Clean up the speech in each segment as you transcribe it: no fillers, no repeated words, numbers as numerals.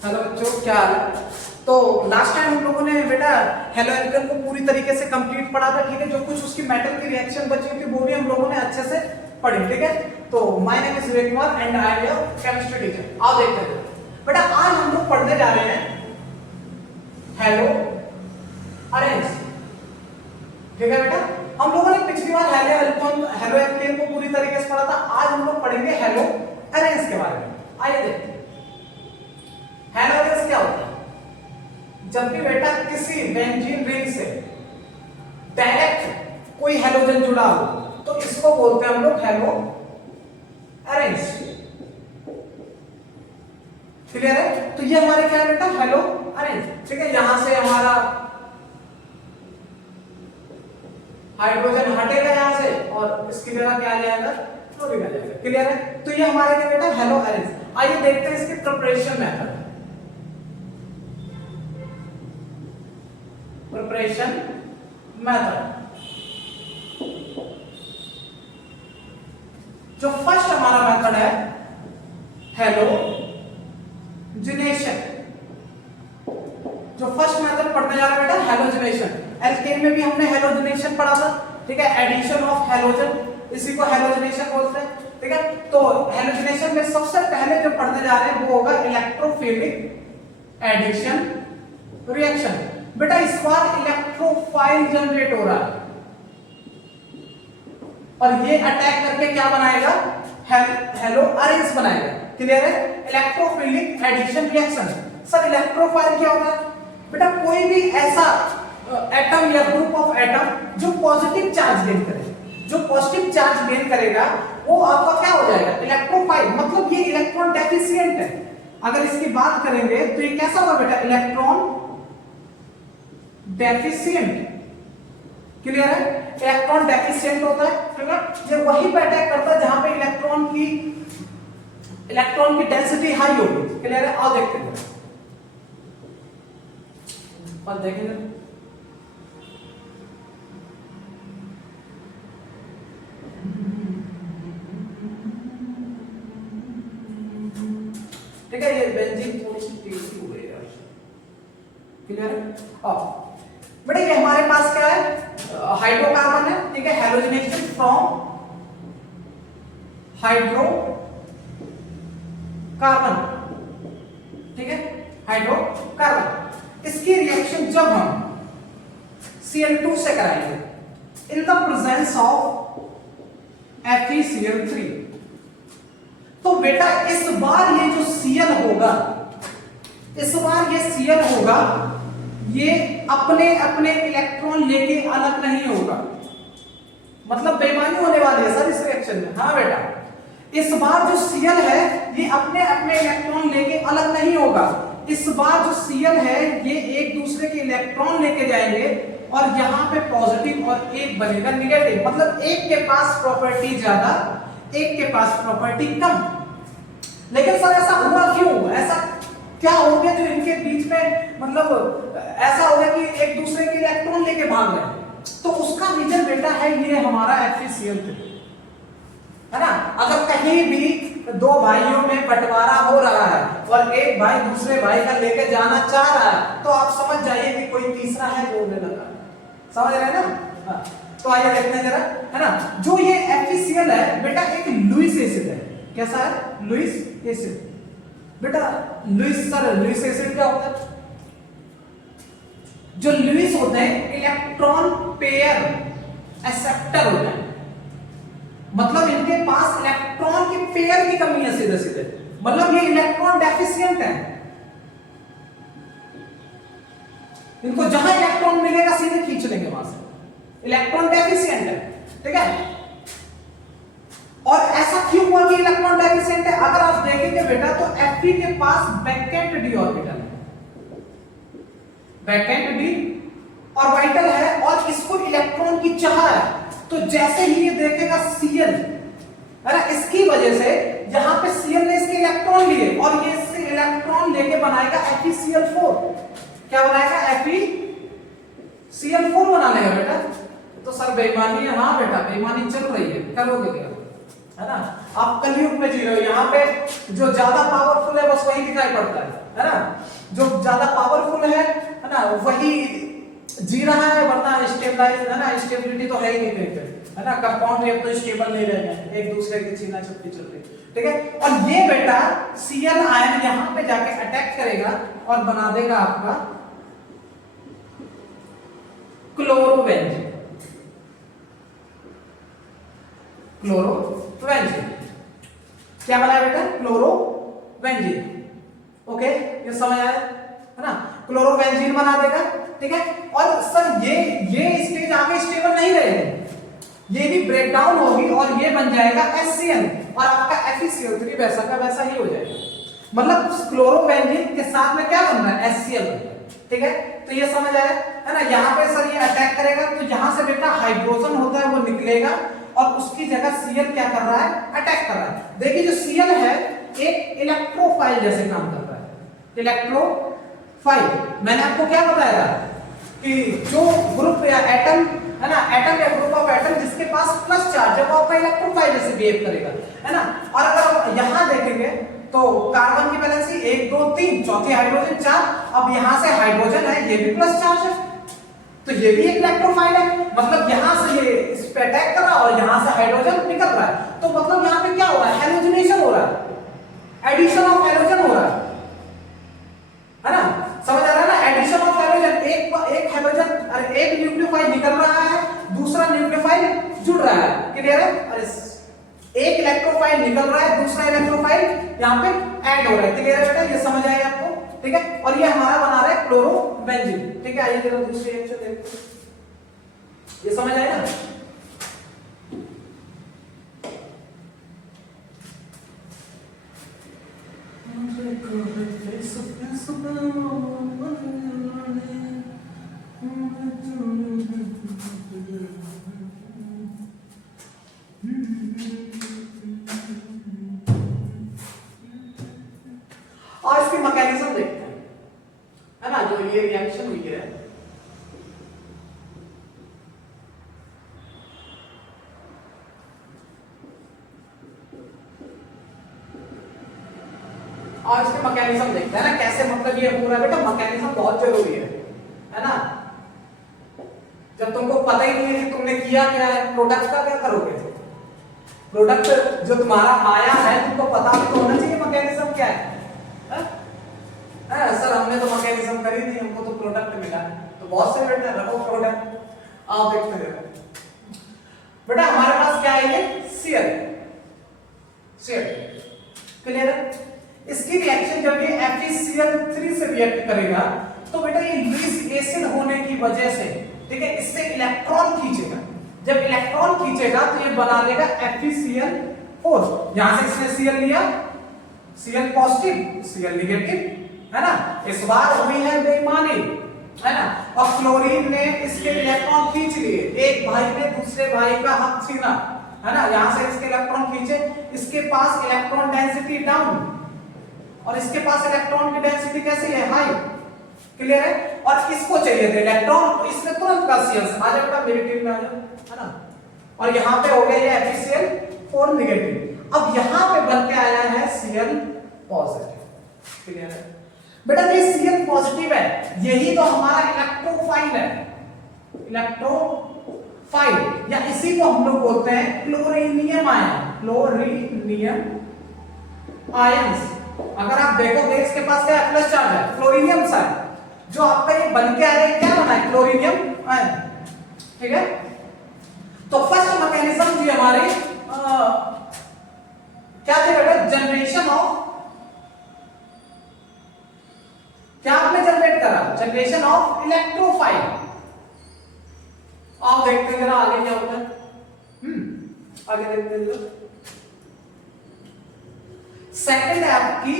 Hello बच्चों, क्या हाल है। तो लास्ट टाइम हम लोगों ने बेटा हेलो एल्केन को पूरी तरीके से कंप्लीट पढ़ा था, ठीक है। जो कुछ उसकी मेटल की रिएक्शन बची थी वो भी हम लोगों ने अच्छे से पढ़ी, ठीक है। तो my name is Vivek Kumar and I am your chemistry teacher. आओ देखते हैं बेटा, आज हम लोग पढ़ने जा रहे हैं हेलो अरेंज, ठीक है बेटा। हम लोगों ने पिछली बार हेलो एल्केन को पूरी तरीके से पढ़ा था। आज हम लोग पढ़ेंगे हेलो अरेंज के बारे में। आइए देखते हैं हेलो अरेंज क्या होता है। जब भी बेटा किसी बेंजीन रिंग से डायरेक्ट कोई हेलोजन जुड़ा हो तो इसको बोलते हैं हम लोग हेलो अरेंज। क्लियर है। तो ये हमारे क्या है बेटा, हेलो अरेंज, ठीक है। यहां से हमारा हाइड्रोजन हटेगा यहां से और इसकी जगह क्या आ जाएगा, क्लोरीन आ जाएगा। क्लियर है। तो ये हमारे क्या बेटा हेलो अरेंज। आइए देखते हैं इसकी प्रिपरेशन मेथड। प्रिपरेशन मेथड, जो फर्स्ट हमारा मेथड है हेलोजिनेशन। जो फर्स्ट मेथड पढ़ने जा रहे हैं बेटा हेलोजिनेशन। एल्केन में भी हमने हेलोजिनेशन पढ़ा था, ठीक है। एडिशन ऑफ हेलोजन, इसी को हेलोजिनेशन बोलते हैं, ठीक है। तो हेलोजिनेशन में सबसे पहले जो पढ़ने जा रहे हैं वो होगा इलेक्ट्रोफिलिक एडिशन रिएक्शन। बेटा इस बार इलेक्ट्रोफाइल जनरेट हो रहा है और ये अटैक करके क्या बनाएगा, हेलो अरेंज बनाएगा। क्लियर है। Electrophilic addition reaction. Sir electrophile क्या होता है बेटा, कोई भी ऐसा एटम या ग्रुप ऑफ एटम जो पॉजिटिव चार्ज गेन करे। जो पॉजिटिव चार्ज गेन करेगा वो आपका क्या हो जाएगा, इलेक्ट्रोफाइल। मतलब ये इलेक्ट्रॉन डेफिशिएंट है। अगर इसकी बात करेंगे तो ये कैसा होगा बेटा, इलेक्ट्रॉन डेफिशिएंट। क्लियर है। इलेक्ट्रॉन डेफिशिएंट होता है, ठीक है। ये वही पे अटैक करता है जहां पे इलेक्ट्रॉन की डेंसिटी हाई होगी। क्लियर है। आओ देखते हैं और देखेंगे। ठीक है। ये बेंजीन थोड़ी सी तेजी हो गई है। क्लियर है। बेटा ये हमारे पास क्या है, हाइड्रोकार्बन है, ठीक है। हेलोजिनेशन फ्रॉम हाइड्रोकार्बन, ठीक है, हाइड्रोकार्बन। इसकी रिएक्शन जब हम Cl2 से कराएंगे in the presence of FeCl3, तो बेटा इस बार ये जो Cl होगा, इस बार ये Cl होगा, ये अपने अपने इलेक्ट्रॉन लेके अलग नहीं होगा। मतलब बेईमानी होने वाली है सर इस रिएक्शन में। हाँ बेटा, इस बार जो Cl है ये अपने अपने इलेक्ट्रॉन लेके अलग नहीं होगा। इस बार जो Cl है ये एक दूसरे के इलेक्ट्रॉन लेके जाएंगे और यहाँ पे पॉजिटिव और एक बनेगा निगेटिव। मतलब एक के पास प्रॉपर्टी ज्यादा, एक के पास प्रॉपर्टी कम। लेकिन सर ऐसा हुआ क्यों, ऐसा क्या हो गया जो इनके बीच में, मतलब ऐसा हो गया कि एक दूसरे के इलेक्ट्रॉन लेके भाग रहे हैं। तो उसका रीजन बेटा है ये हमारा FeCl3, है ना। अगर कहीं भी दो भाइयों में बंटवारा हो रहा है और एक भाई दूसरे भाई का लेके जाना चाह रहा है तो आप समझ जाइए कि कोई तीसरा है जो उन्हें लगा। समझ रहे हैं ना। हाँ। तो आइए देखते हैं जरा, है ना। जो ये FeCl है बेटा एक लुईस एसिड है। कैसा है, लुईस एसिड। बेटा लुईस एसिड क्या होता है, जो लुईस होते हैं इलेक्ट्रॉन पेयर एक्सेप्टर होते हैं। मतलब इनके पास इलेक्ट्रॉन की पेयर की कमी है सीधे सीधे। मतलब ये इलेक्ट्रॉन डेफिशिएंट है। इनको जहां इलेक्ट्रॉन मिलेगा सीधे खींच लेंगे वहां से। इलेक्ट्रॉन डेफिशिएंट है, ठीक है। और ऐसा क्यों हुआ कि इलेक्ट्रॉन डेफिशिएंट है, अगर आप देखेंगे बेटा तो Fe के पास वैकेंट d ऑर्बिटल है, वैकेंट d ऑर्बिटल है और इसको इलेक्ट्रॉन की चाह है। तो जैसे ही ये देखेगा Cl, है ना, इसकी वजह से यहां पे Cl ने इसके इलेक्ट्रॉन लिए और ये इससे इलेक्ट्रॉन लेके बनाएगा FeCl4। क्या बनाएगा, FeCl4 बना लेगा बेटा। तो सर बेईमानी है। हाँ बेटा बेईमानी चल रही है, करोगे क्या, है ना। आप कलयुग में जी रहे हो, यहाँ पे जो ज्यादा पावरफुल है बस वही दिखाई पड़ता है ना। जो ज्यादा पावरफुल है ना, वही जी रहा है, वरना स्टेबलाइज है ना, स्टेबिलिटी तो है ही नहीं कहीं पे, है ना। कंपाउंड रिएक्टर तो स्टेबल नहीं रहेगा, एक दूसरे की छीना झपटी चल रही, ठीक है। और ये बेटा Cl आयन यहां पे जाके अटैक करेगा और बना देगा आपका क्लोरोबेंजीन। क्लोरोबेंजीन क्या बनाया बेटा? क्लोरोबेंजीन। ओके, ये समझ आया है ना। क्लोरोबेंजीन बना देगा, ठीक है। और सर ये स्टेज आगे स्टेबल नहीं रहेगी, ये भी ब्रेक डाउन होगी और ये बन जाएगा HCl और आपका FeCl3 वैसा का वैसा ही हो जाएगा। मतलब क्लोरोबेंजीन के साथ में क्या बन रहा है? HCl, ठीक है। तो ये समझ आया है ना। यहाँ पे सर ये अटैक करेगा तो यहाँ से बेटा हाइड्रोजन होता है वो निकलेगा और उसकी जगह Cl क्या कर रहा है? अटैक कर रहा है। देखिए जो Cl है एक इलेक्ट्रोफाइल जैसे काम कर रहा है, इलेक्ट्रोफाइल। मैंने आपको क्या बताया कि जो ग्रुप या एटम है ना, एटम या ग्रुप ऑफ एटम जिसके पास प्लस चार्ज है वो आपका इलेक्ट्रोफाइल जैसे बिहेव करेगा, है ना। और अगर यहां देखेंगे तो कार्बन की वैलेंसी 1 2 3, चौथी हाइड्रोजन 4, अब यहां से हाइड्रोजन है ये भी प्लस चार्ज है तो ये भी एक इलेक्ट्रोफाइल है। मतलब यहां से ये इस पे अटैक कर रहा है और यहां से हाइड्रोजन निकल रहा है, तो मतलब यहां पे क्या हो रहा है? हैलोजनेशन हो रहा है, एडिशन ऑफ हैलोजन हो रहा है ना। समझ आ रहा है ना? एडिशन ऑफ हैलोजन, एक हैलोजन, अरे एक न्यूक्लियोफाइल निकल रहा है, दूसरा न्यूक्लियोफाइल जुड़ रहा है, क्लियर है? अरे एक इलेक्ट्रोफाइल निकल रहा है, दूसरा इलेक्ट्रोफाइल यहां पे ऐड हो रहा है, क्लियर है बेटा? ये समझ आएगा आपको, ठीक है। और ये हमारा बना रहा है क्लोरोबेंजीन, ठीक है। आइए जरा दूसरी रिएक्शन देखते हैं, ये समझ आएगा। और इसकी मैकेनिज्म देखते हैं, है ना। जो ये रिएक्शन हुई है, और इसके मैकेनिज्म देखते हैं ना, कैसे मतलब ये हो रहा है बेटा। मैकेनिज्म बहुत जरूरी है ना। जब तुमको पता ही नहीं है कि तुमने किया क्या है, प्रोडक्ट का क्या करोगे? प्रोडक्ट जो तुम्हारा आया है तुमको पता भी तो होना चाहिए मैकेनिज्म क्या है। सर हमने तो मैकेनिज्म करी नहीं, हमको तो प्रोडक्ट मिला है। तो बहुत से बेटा रखो प्रोडक्ट, आप देखते रहो बेटा। हमारे पास क्या है? ये Cl, क्लियर है? इसकी रिएक्शन जब ये FeCl3 से रिएक्ट करेगा तो बेटा ये लुईस एसिड होने की वजह से, ठीक है, इससे इलेक्ट्रॉन खींचेगा। जब इलेक्ट्रॉन खींचेगा तो ये बना देगा FeCl4। यहां से इसने Cl लिया, Cl पॉजिटिव, Cl नेगेटिव, है ना। इस बार हुई है बेईमानी, है ना। और क्लोरीन ने इसके इलेक्ट्रॉन खींच लिए, एक भाई ने दूसरे भाई का हक छीना, है ना। यहां से इसके इलेक्ट्रॉन खींचे, इसके पास इलेक्ट्रॉन डेंसिटी डाउन और इसके पास इलेक्ट्रॉन की डेंसिटी कैसी है? हाई, क्लियर है। और इसको चाहिए थे इलेक्ट्रॉन, तो इसने तुरंत कहा Cl से आ जाओ बेटा मेरी टीम में आ जाओ, है ना। और यहां पे हो गया ये FeCl4 नेगेटिव। अब यहां पे बन के आया है Cl पॉजिटिव, क्लियर है बेटा। ये Cl पॉजिटिव है, यही तो हमारा इलेक्ट्रोफाइल है, इलेक्ट्रोफाइल, या इसी को हम लोग बोलते हैं क्लोरीनियम आयन, क्लोरीनियम आयंस। अगर आप देखोगे इसके पास क्या है? प्लस चार्ज है, क्लोरीनियम सा है। जो आपका ये बन के आया है क्या बना है? क्लोरीनियम आयन, ठीक है। तो फर्स्ट मैकेनिज्म थी हमारी क्या थी बेटा? जनरेशन ऑफ, क्या आपने जनरेट करा? Generation of electrophile. आप देखते हैं जरा आगे क्या होता है। आगे देखते हैं। सेकंड है आपकी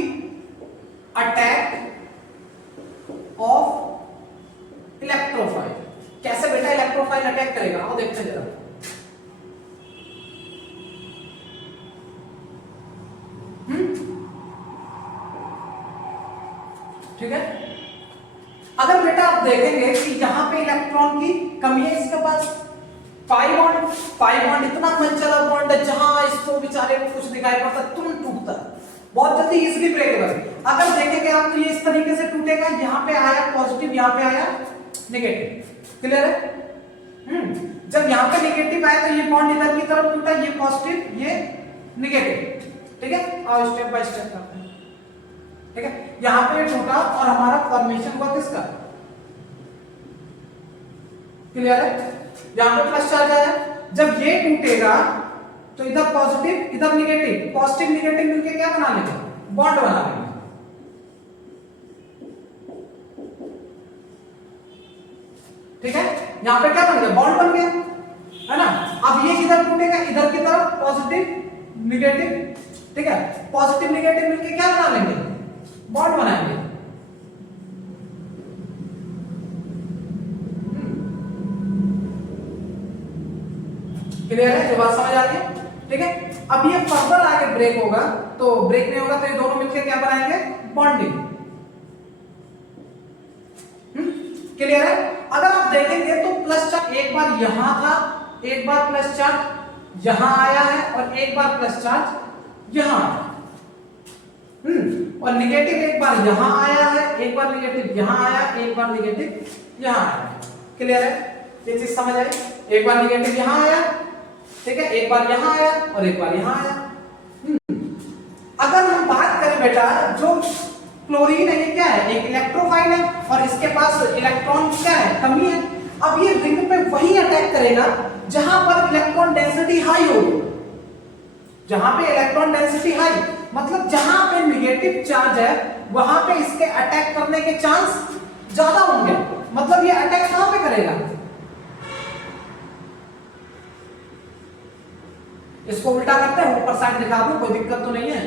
अटैक ऑफ इलेक्ट्रोफाइल। कैसे बेटा इलेक्ट्रोफाइल अटैक करेगा? आओ देखते हैं जरा। ठीक है। अगर बेटा आप देखेंगे कि यहां पे इलेक्ट्रॉन की कमी है इसके पास, पाई बॉन्ड इतना मंचला बॉन्ड है जहां इसको बेचारे को कुछ दिखाई पड़ता तुरंत टूटता है, बहुत जल्दी इजीली ब्रेकेबल। अगर देखेंगे आप तो ये इस तरीके से टूटेगा, यहाँ पे आया पॉजिटिव, यहाँ पे आया नेगेटिव, क्लियर है? जब यहाँ पे नेगेटिव आया तो ये बॉन्ड इधर की तरफ टूटा, ये पॉजिटिव ये नेगेटिव, ठीक है? आओ स्टेप बाय स्टेप करते हैं, ठीक है? यहाँ पे टूटा और हमारा फॉर्मेशन हुआ किसका, क्लियर है? यहाँ पे प्लस चार्ज आया, जब ये टूटेगा तो इधर पॉजिटिव इधर नेगेटिव, पॉजिटिव नेगेटिव मिलके क्या बना लेंगे, बॉन्ड बना लेंगे, ठीक है? यहाँ पे क्या बन गया, बॉन्ड बन गया, है ना? अब ये किधर टूटेगा, इधर की तरफ पॉजिटिव नेगेटिव, ठीक है? पॉजिटिव नेगेटिव मिलके क्या बना लेंगे, बॉन्ड बनाएंगे। क्लियर है? जो बात समझ आ रही है, ठीक है? अब ये फर्दर आगे ब्रेक होगा तो ब्रेक नहीं होगा तो ये दोनों मिलकर क्या बनाएंगे, बॉन्डिंग। क्लियर है? अगर आप देखेंगे तो प्लस चार्ज एक बार यहां था, एक बार प्लस चार्ज यहां आया है और एक बार प्लस चार्ज यहां, और नेगेटिव एक बार यहां आया है, एक बार नेगेटिव यहां आया, एक बार नेगेटिव यहां आया। क्लियर है? ये चीज समझ आई? एक बार नेगेटिव यहां आया, ठीक है, एक बार यहां आया और एक बार यहां आया। अगर हम बात करें बेटा, जो क्लोरीन है ये क्या है, एक इलेक्ट्रोफाइल है और इसके पास इलेक्ट्रॉन क्या है, कमी है। अब ये रिंग पे वही अटैक करेगा जहां पर इलेक्ट्रॉन डेंसिटी हाई होगी, जहां पे इलेक्ट्रॉन डेंसिटी हाई मतलब जहां पे नेगेटिव चार्ज है वहां पे इसके अटैक करने के चांस ज्यादा होंगे। मतलब ये अटैक कहां पे करेगा, इसको उल्टा करते हैं, ऊपर साइड दिखा दूं, कोई दिक्कत तो नहीं है,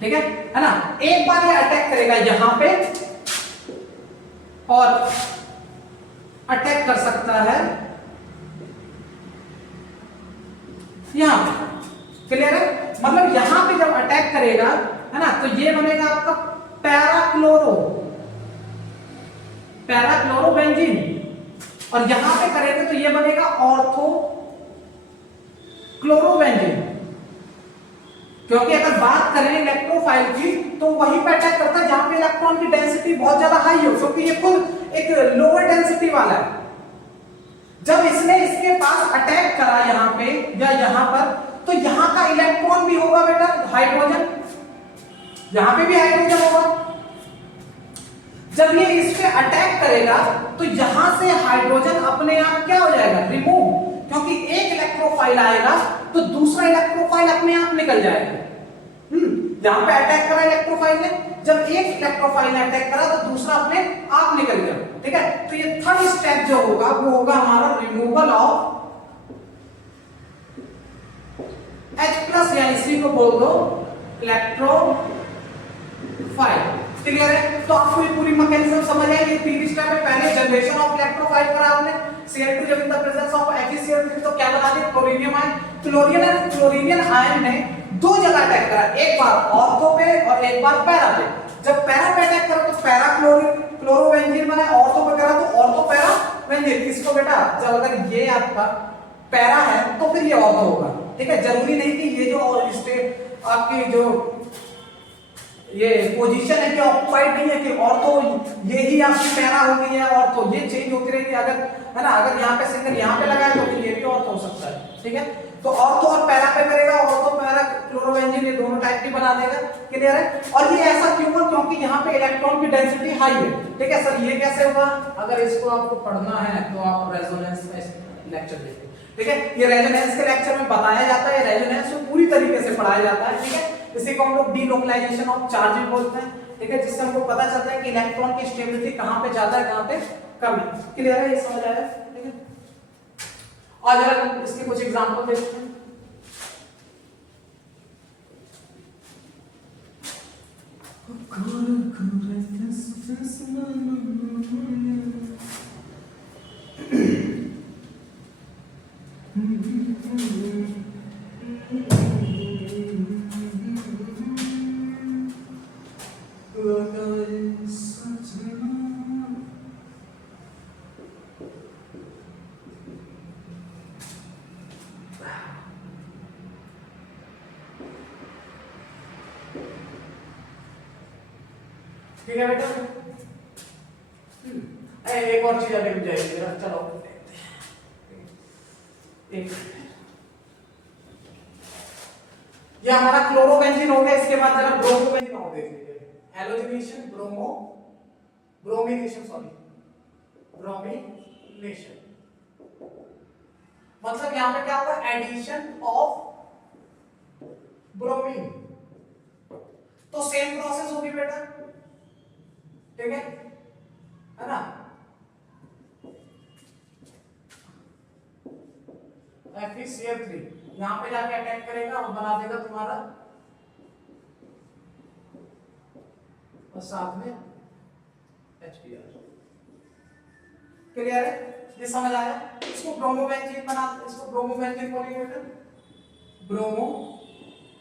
ठीक है ना? एक बार ये अटैक करेगा यहां पे और अटैक कर सकता है यहां पे, क्लियर है? मतलब यहां पे जब अटैक करेगा, है ना, तो ये बनेगा आपका पैराक्लोरोबेंजीन, और यहां पे करेंगे तो ये बनेगा ऑर्थो क्लोरोबेंजीन। क्योंकि अगर बात करें इलेक्ट्रोफाइल की तो वहीं पे अटैक करता है जहां पे इलेक्ट्रॉन की डेंसिटी बहुत ज्यादा हाई हो, क्योंकि ये खुद एक लोअर डेंसिटी वाला है। जब इसने इसके पास अटैक करा यहां पे या यहां पर, तो यहां का इलेक्ट्रॉन भी होगा बेटा हाइड्रोजन, यहां पे भी हाइड्रोजन होगा। जब ये इस पे अटैक करेगा तो यहां से हाइड्रोजन अपने आप क्या हो जाएगा, रिमूव, क्योंकि एक इलेक्ट्रोफाइल आएगा तो दूसरा इलेक्ट्रोफाइल अपने आप निकल जाएगा। यहां पे अटैक करा इलेक्ट्रोफाइल ने, जब एक इलेक्ट्रोफाइल ने अटैक करा तो दूसरा अपने आप निकल गया, ठीक है? तो ये थर्ड स्टेप जो होगा वो होगा हमारा रिमूवल ऑफ H+, या इसी को बोल दो इलेक्ट्रोफाइल। क्लियर है? तो आपको ये पूरी मैकेनिज्म समझ आई। ये तीन स्टेप है। पहले जनरेशन ऑफ इलेक्ट्रोफाइल करा आपने, Cl2 जब in the presence of FeCl3 तो क्या बना दिया, क्लोरीनियम आयन। क्लोरीनियम आयन ने दो जगह अटैक करा, एक बार ऑर्थो पे और एक बार पैरा पे। जब पैरा पे अटैक करा तो पैरा क्लोरोबेंजीन बना, ऑर्थो पे करा तो ऑर्थो पैरा बेंजीन। किसको बेटा, जब अगर ये आपका पैरा है तो फिर ये ऑर्थो होगा, ठीक है? जरूरी नहीं कि ये जो स्टेट आपकी जो ये पोजीशन है कि ऑक्युपाइड नहीं है कि ऑर्थो ये ही आपकी पैरा हो गई है, ऑर्थो ये चेंज होती रहेगी। अगर है ना, अगर यहाँ पे सिंगल यहाँ पे लगाए तो फिर ये भी ऑर्थो हो सकता है, ठीक है? तो ऑर्थो और पैरा पे करेगा, ऑर्थो पैरा क्लोरोबेंजीन ये दोनों टाइप की बना देगा। क्लियर है? और ये ऐसा क्यों हुआ, क्योंकि यहाँ पे इलेक्ट्रॉन की डेंसिटी हाई है, ठीक है सर? ये कैसे हुआ, अगर इसको आपको पढ़ना है तो आप रेजोनेंस में लेक्चर देखिए, ठीक है? ये रेजोनेंस के लेक्चर में बताया जाता है, रेजोनेंस को पूरी तरीके से पढ़ाया जाता है, ठीक है? इसी को हम लोग डीलोकलाइजेशन ऑफ चार्ज भी बोलते हैं, ठीक है? जिससे हमको पता चलता है कि इलेक्ट्रॉन की स्टेबिलिटी कहां पे ज्यादा है, कहां पे कम है। क्लियर है? ये समझ आया, ठीक है? और जरा इसके कुछ एग्जांपल देखते हैं। ठीक है बेटा। एक और चीज अभी जाएगी जरा, चलो एक, ये हमारा क्लोरोबेंजीन हो गया। इसके बाद जरा ब्रोमोबेंजीन और देख लीजिए, हैलोजिनेशन, ब्रोमिनेशन, ब्रोमिनेशन। मतलब यहां पे क्या होगा, एडिशन ऑफ ब्रोमीन। तो सेम प्रोसेस होगी बेटा, ठीक है ना। FeCl3 यहां पे जाके अटैक करेगा और बना देगा तुम्हारा, और साथ में HBr। क्लियर है, ये समझ आया। इसको ब्रोमोबेंजीन बना, इसको ब्रोमोबेंजीन बोलेंगे बेटा, ब्रोमोबेंजीन।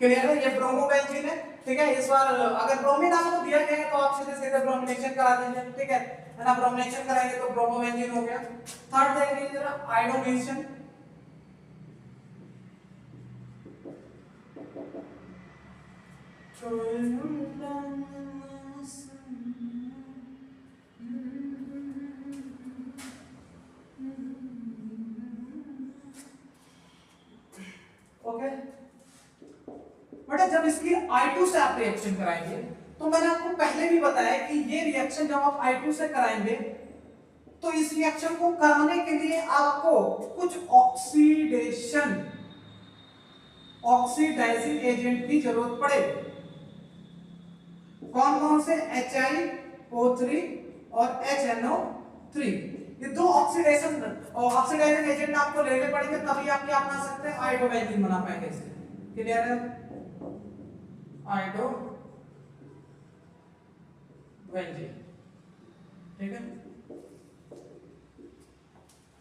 क्लियर है, ये ब्रोमोबेंजीन है, ठीक है। इस बार अगर ब्रोमीन आपको दिया गया है तो आप सीधे सीधे ब्रोमिनेशन करा दीजिए, ठीक है ना। ब्रोमिनेशन कराएंगे तो ब्रोमोबेंजीन हो गया। थर्ड देख लीजिए जरा, आयोडोनेशन। ओके बेटा, जब इसकी I2 से आप रिएक्शन कराएंगे तो मैंने आपको पहले भी बताया कि ये रिएक्शन जब आप I2 से कराएंगे तो इस रिएक्शन को कराने के लिए आपको कुछ ऑक्सीडाइजिंग एजेंट की जरूरत पड़ेगी। कौन कौन से, HiO3 और HNO3। ये दो ऑक्सीडाइजिंग एजेंट आपको लेने पड़ेंगे, तभी आप क्या बना सकते हैं, आयोडोबेंजीन बना पाएंगे इससे। क्लियर है, आयोडोबेंजीन, ठीक है।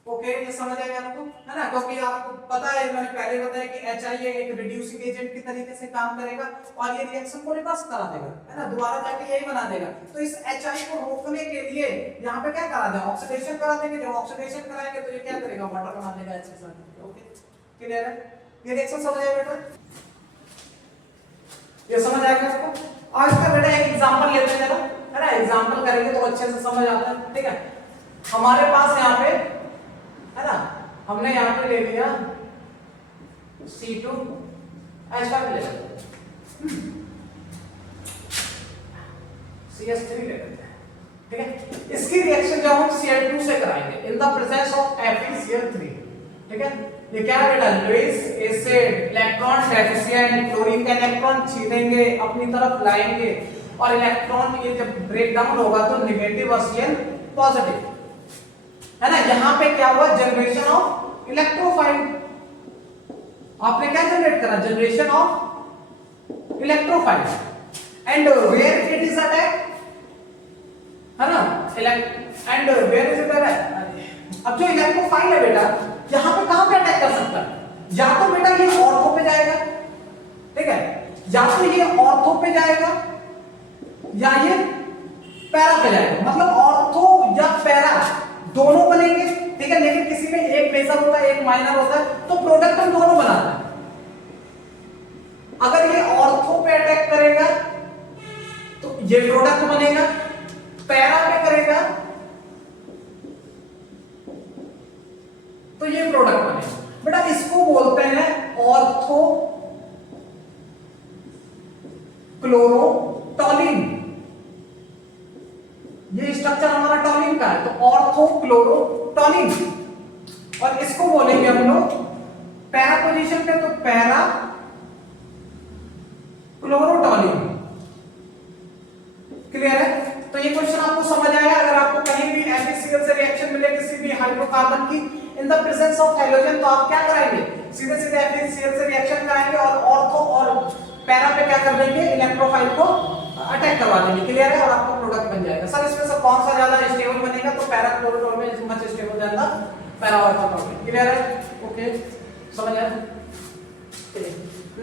ओके, ये समझ आएगा आपको, है ना। क्योंकि आपको पता है, मैंने पहले बताया कि HI एक रिड्यूसिंग एजेंट की तरीके से काम करेगा और ये रिएक्शन को रिवर्स करा देगा, है ना, दोबारा जाके यही बना देगा। तो इस HI को रोकने के लिए यहाँ पे क्या करा देगा, ऑक्सीडेशन करा देंगे। जब ऑक्सीडेशन कराएंगे तो ये क्या करेगा, वाटर बना देगा H के साथ। ओके, क्लियर है, ये रिएक्शन समझ आएगा बेटा, ये समझ आएगा आपको। आज का बेटा एक एग्जांपल लेते हैं जरा, है ना। एग्जांपल करेंगे तो अच्छे से समझ आता है, ठीक है। हमारे पास यहाँ पे, है ना, हमने यहाँ पे ले लिया C2H5 ले लेते हैं, CS3 ले लेते हैं, ठीक है। इसकी रिएक्शन जब हम Cl2 से कराएंगे in the presence of FeCl3, ठीक है। ये क्या है बेटा, Lewis acid, electron deficient, chlorine का इलेक्ट्रॉन छीनेंगे, अपनी तरफ लाएंगे और इलेक्ट्रॉन ये जब ब्रेक डाउन होगा तो नेगेटिव और Cl पॉजिटिव, है ना। यहां पे क्या हुआ, जनरेशन ऑफ इलेक्ट्रोफाइल। आपने क्या जनरेट करा, generation of electrophile. And where it is attack, है ना, and where is it attack. अब जो इलेक्ट्रोफाइल है बेटा, यहां पे कहां पे अटैक कर सकता है, या तो बेटा ये ऑर्थो पे जाएगा, ठीक है, या तो ये ऑर्थो पे जाएगा या ये पैरा पे जाएगा। मतलब ऑर्थो या पैरा दोनों बनेंगे, ठीक है। लेकिन किसी में एक मेजर होता है, एक माइनर होता है, तो प्रोडक्ट हम दोनों बनाते हैं। अगर ये ऑर्थो पे अटैक करेगा तो ये प्रोडक्ट बनेगा, पैरा पे करेगा तो ये प्रोडक्ट बनेगा। बेटा इसको बोलते हैं ऑर्थो क्लोरोटोलिन। ये स्ट्रक्चर हमारा टॉलिन का है, तो ऑर्थोक्लोरोटोलिन। और इसको बोलेंगे हम लोग पैरा पोजीशन पे तो पैरा क्लोरोटोलिन। क्लियर है, तो ये क्वेश्चन आपको समझ आया। अगर आपको कहीं भी FeCl से रिएक्शन मिले किसी भी हाइड्रोकार्बन की in the presence of halogen, तो आप क्या कराएंगे, सीधे सीधे FeCl से रिएक्शन कराएंगे और ऑर्थो और पैरा पे क्या कर देंगे, इलेक्ट्रोफाइल को अटैक करवा देंगे। क्लियर है, और आपका प्रोडक्ट बन जाएगा। सर इसमें से कौन सा ज्यादा स्टेबल बनेगा, तो para chlorotoluene is much stable than the para orthotoluene. Clear है, ओके, समझ आया।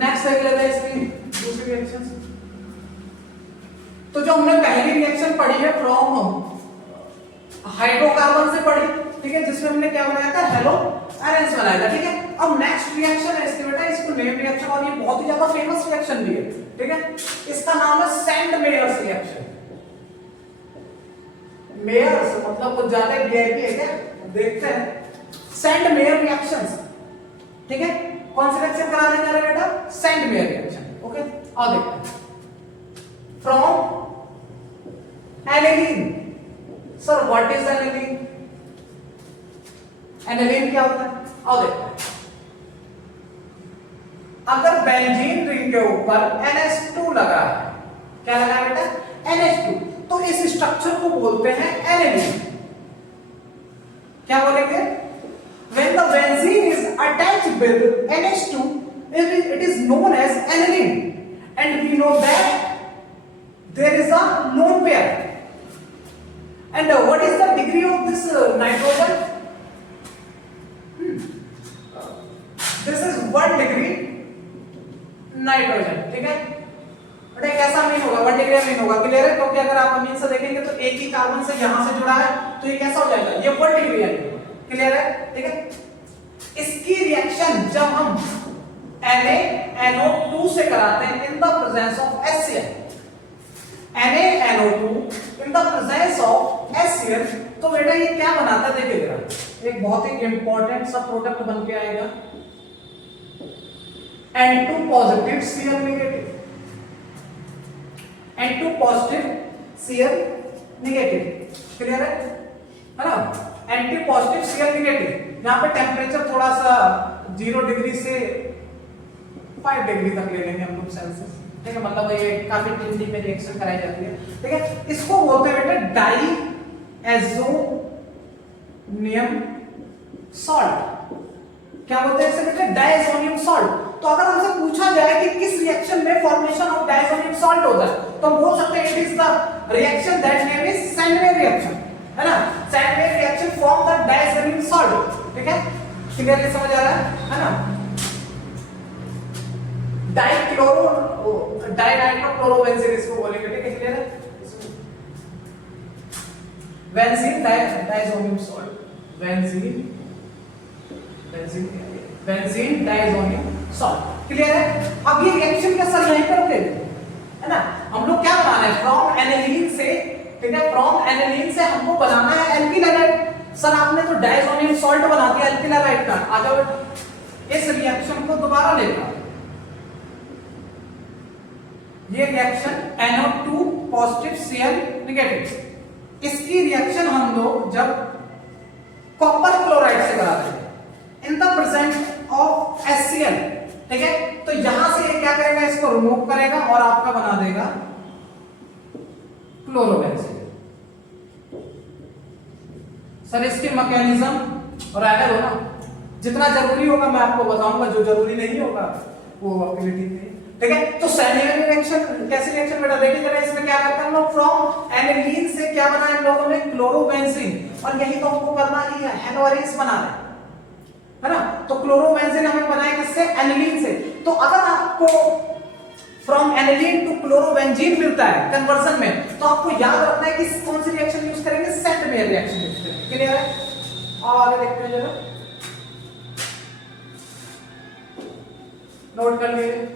नेक्स्ट देख लेते हैं इसकी दूसरी रिएक्शंस। तो जो हमने पहली रिएक्शन पढ़ी है फ्रॉम हाइड्रोकार्बन से पढ़ी, ठीक है, जिसमें हमने क्या बनाया था, हेलो आयरन्स बनाया था। ठीक है, अब नेक्स्ट रिएक्शन है इसके बेटा, इसको नेम रिएक्शन, और ये बहुत ही ज्यादा फेमस रिएक्शन भी है। ठीक है, इसका नाम है सेंट मेयर्स रिएक्शन। मेयर्स मतलब कुछ ज्यादा वीआईपी है क्या, देखते हैं। सेंट मेयर रिएक्शंस, ठीक है, कौन सी रिएक्शन कराने जा रहे हैं बेटा, सेंट मेयर रिएक्शन। ओके, आओ देखते हैं। From aniline, sir what is aniline, aniline क्या होता है, आओ देखते हैं। अगर बेंजीन रिंग के ऊपर NH2 लगा है, क्या लगा है बेटा, NH2, तो इस स्ट्रक्चर को बोलते हैं एनिलीन। क्या बोलेंगे, when the benzene is attached with NH2 it is known as aniline, and we know that there is a lone pair. And what is the degree of this nitrogen, this is 1 degree nitrogen. ठीक है, but एक ऐसा mean होगा, 1 degree mean होगा, clear है, क्योंकि अगर आप अमीन से देखेंगे तो एक ही कार्बन से यहां से जुड़ा है, तो ये कैसा हो जाएगा, ये 1 डिग्री है। क्लियर है, ठीक है। इसकी रिएक्शन जब हम NaNO2 से कराते हैं in the presence of HCl, NaNO2 in the presence of HCl, तो बेटा ये क्या बनाता है, देखिए जरा, एक बहुत ही इंपॉर्टेंट सा प्रोडक्ट बन के आएगा, N2 positive Cl negative, N2 positive Cl negative. Clear है ना, N2 पॉजिटिव Cl नेगेटिव। यहाँ पे टेम्परेचर थोड़ा सा 0 डिग्री से 5 डिग्री तक ले लेंगे हम लोग सेल्सियस। ठीक है, मतलब ये काफी ठंडी में रिएक्शन कराई जाती है। ठीक है, इसको बोलते हैं बेटा डाई एज़ोनियम सॉल्ट। क्या बोलते हैं इसे बेटा, डायज़ोनियम सॉल्ट। तो अगर हमसे पूछा जाए कि किस रिएक्शन में फॉर्मेशन ऑफ डायज़ोनियम सॉल्ट होता है, तो हम बोल सकते हैं it is the reaction that name is Sandmeyer reaction, है ना। Sandmeyer reaction form the diazonium salt. ठीक है, क्लियरली समझ आ रहा है ना। डाइनाइट्रोक्लोरोबेंजीन इसको बोलेंगे। ठीक है, क्लियर है। Benzene diazonium salt, benzene diazonium salt. Clear है। अब ये रिएक्शन क्या सर यहीं पर है ना, हम लोग क्या बनाना है, फ्रॉम एनिलीन से, ठीक है, फ्रॉम एनिलीन से हमको बनाना है एल्किल हैलाइड। सर आपने तो डायज़ोनियम सॉल्ट बना दिया एल्किल हैलाइड का, आ जाओ इस रिएक्शन को दोबारा लेगा। ये reaction NO2 positive Cl negative, इसकी रिएक्शन हम लोग जब कॉपर क्लोराइड से कराते हैं in the presence of HCl, ठीक है, तो यहां से ये क्या करेगा, इसको रिमूव करेगा और आपका बना देगा क्लोरोबेंजीन। सर इसके मैकेनिज्म और आगे हो ना, जितना जरूरी होगा मैं आपको बताऊंगा, जो जरूरी नहीं होगा वो एक्टिविटी पे। ठीक है, तो सेंट रिएक्शन कैसी रिएक्शन बेटा, देखिए जरा इसमें क्या करते हैं हम लोग, फ्रॉम एनिलीन से क्या बनाया हम लोगों ने, क्लोरोबेंजीन, और यही तो हमको करना ही है, हेलोरेंस बनाना है ना। तो क्लोरोबेंजीन हमें बनाया किससे, एनिलीन से। तो अगर आपको फ्रॉम एनिलीन टू क्लोरोबेंजीन मिलता है कन्वर्जन में, तो आपको याद रखना है कि कौन सी रिएक्शन यूज करेंगे, सेंट मेयर रिएक्शन यूज करेंगे। क्लियर है, और आगे देखते हैं जरा, नोट कर लीजिए।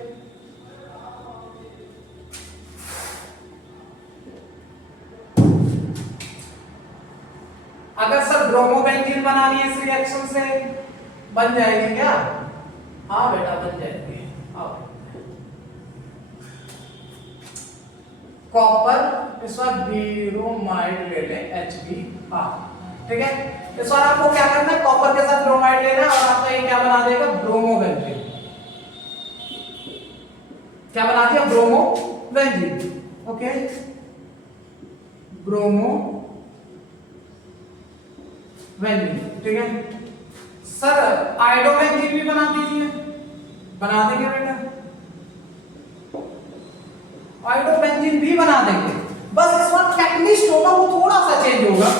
अगर सर ब्रोमोबेंजीन बनानी है इस रिएक्शन से, बन जाएगी क्या, हाँ बेटा बन जाएगी। कॉपर इस बार ब्रोमाइड ले लें HBr, ठीक है। इस बार आपको क्या करना है, कॉपर के साथ ब्रोमाइड लेना है और आपका ये क्या बना देगा, ब्रोमोबेंजीन। क्या बना दिया, ब्रोमोबेंजीन। ओके, ब्रोमोबेंजीन, ठीक है। सर आयोडोबेंजीन भी बना दीजिए, बना देंगे बेटा, आयोडोबेंजीन भी बना देंगे। बस इस बार कैटलिस्ट होगा वो थोड़ा सा चेंज होगा,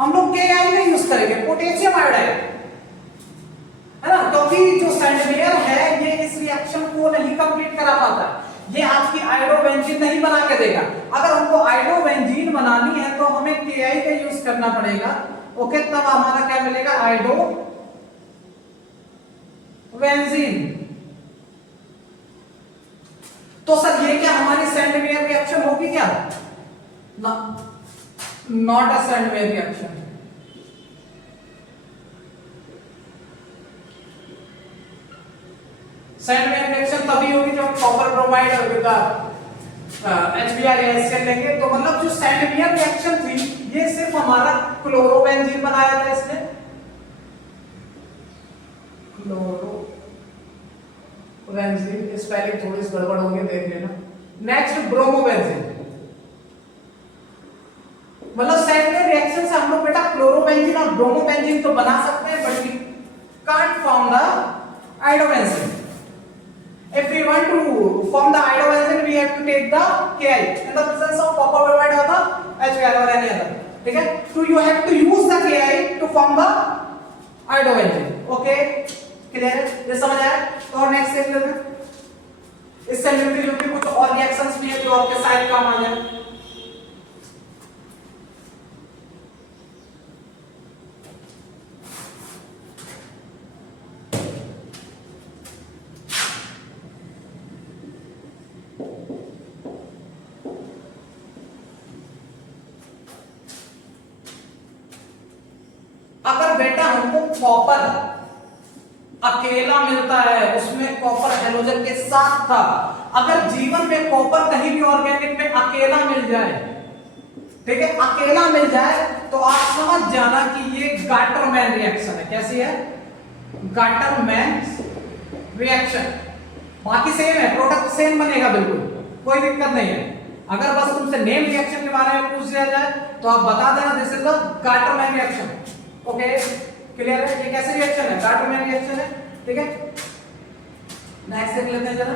हम लोग KI का यूज करेंगे, पोटेशियम आयोडाइड, है ना, क्योंकि जो सेंट मेयर है ये इस रिएक्शन को नहीं कंप्लीट करा पाता, ये आपकी आयोडोबेंजीन नहीं बना के देगा। अगर हमको आयोडोबेंजीन बनानी है तो हमें KI का यूज करना पड़ेगा, ओके, तब हमारा क्या मिलेगा, आयोडोबेंजीन। तो सर ये क्या हमारी सैंडवेयर रिएक्शन होगी क्या? Not a Sandmeyer reaction. Sandmeyer reaction तभी होगी जब copper bromide with HBr HCl लेंगे। तो मतलब जो सैंडवेयर रिएक्शन थी ये सिर्फ हमारा क्लोरोबेंजीन बनाया था इसने, क्लोरोबेंजीन, स्पेलिंग थोड़ी सी गड़बड़ होगी, देख लेना। नेक्स्ट ब्रोमोबेंजीन, मतलब सैंडवेयर रिएक्शन से हम लोग बेटा क्लोरोबेंजीन और ब्रोमोबेंजीन तो बना सकते हैं, but we can't form the iodobenzene. If we want to form the iodobenzene, we have to take the Ki in the presence of copper bromide or the HBr or any other. ठीक है, so you have to use the Ki to form the iodobenzene. Okay, clear है, ये समझ आया? तो और next देख लेते हैं। इससे मिलती जुलती कुछ और रिएक्शंस भी है जो आपके शायद काम आ जाए। अगर बेटा हमको कॉपर अकेला मिलता है, उसमें कॉपर हेलोजन के साथ था, अगर जीवन में कॉपर कहीं भी ऑर्गेनिक में अकेला मिल जाए, ठीक है, अकेला मिल जाए, तो आप समझ जाना कि ये गाटरमैन रिएक्शन है। कैसी है? Gattermann reaction. बाकी सेम है, प्रोडक्ट सेम बनेगा, बिल्कुल कोई दिक्कत नहीं है। अगर बस तुमसे नेम रिएक्शन के बारे में पूछ दिया जाए तो आप बता देना this is the Gattermann reaction. Okay, clear है? ये कैसे रिएक्शन है? गाटरमैन रिएक्शन है, ठीक है। नेक्स्ट देख लेते हैं जरा।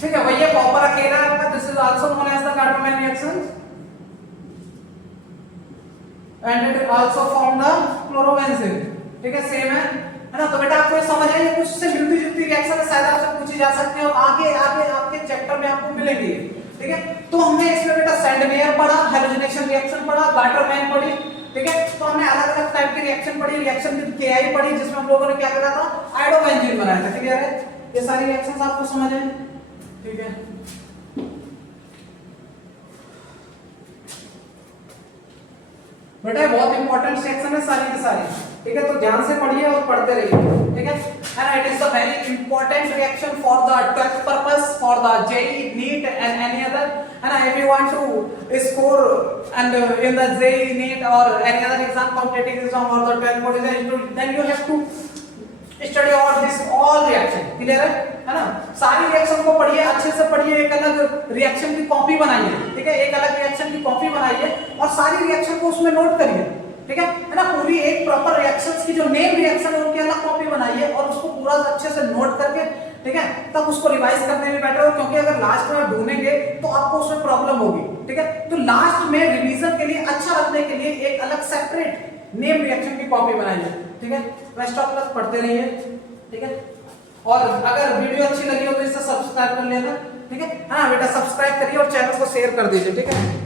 ठीक है, भैया कॉपर अकेला है, this is also known as the Gattermann reaction and it also form the chlorobenzene. ठीक है, सेम है ना? तो बेटा आपको समझ है, ये कुछ से मिलती जुलती रिएक्शन है, शायद आपसे पूछी जा सकती है और आगे आगे आपके चैप्टर में आपको मिलेगी। ठीक है, तो हमने इसमें बेटा सैंडवेयर पढ़ा, हेलोजनेशन रिएक्शन पढ़ा, गाटरमैन पढ़ी। ठीक है, तो हमने अलग अलग टाइप की रिएक्शन पढ़ी, रिएक्शन विद Ki पढ़ी, जिसमें हम लोगों ने क्या करा था, आयोडोबेंजीन बनाया था। क्लियर है? ये सारी रिएक्शंस आपको समझ है? ठीक है, बेटा बहुत इंपॉर्टेंट सेक्शन है सारी की सारी। ठीक है, तो ध्यान से पढ़िए और पढ़ते रहिए। ठीक है, and it is a very important reaction for the 12th purpose, for the JEE, NEET and any other. And if you want to score and in the JEE, NEET और any other exam, competitive exam और the 12th board exam, then you have to study all this all reaction. Clear है ना? सारी reaction को पढ़िए, अच्छे से पढ़िए, एक अलग रिएक्शन की कॉपी बनाइए। ठीक है, एक अलग रिएक्शन की कॉपी बनाइए और सारी रिएक्शन को उसमें नोट करिए। ठीक है ना? पूरी एक प्रॉपर रिएक्शंस की जो नेम रिएक्शन है उनकी अलग कॉपी बनाइए और उसको पूरा अच्छे से नोट करके, ठीक है, तब उसको रिवाइज करने में बेटर हो, क्योंकि अगर लास्ट में ढूंढेंगे तो आपको उसमें प्रॉब्लम होगी। ठीक है, तो लास्ट में रिवीजन के लिए, अच्छा रखने के लिए एक अलग सेपरेट नेम रिएक्शन की कॉपी बनाइए। ठीक है, बेस्ट ऑफ लक, पढ़ते रहिए। ठीक है, और अगर वीडियो अच्छी लगी हो तो इसे सब्सक्राइब कर लेना। ठीक है, हाँ बेटा सब्सक्राइब करिए और चैनल को शेयर कर दीजिए। ठीक है।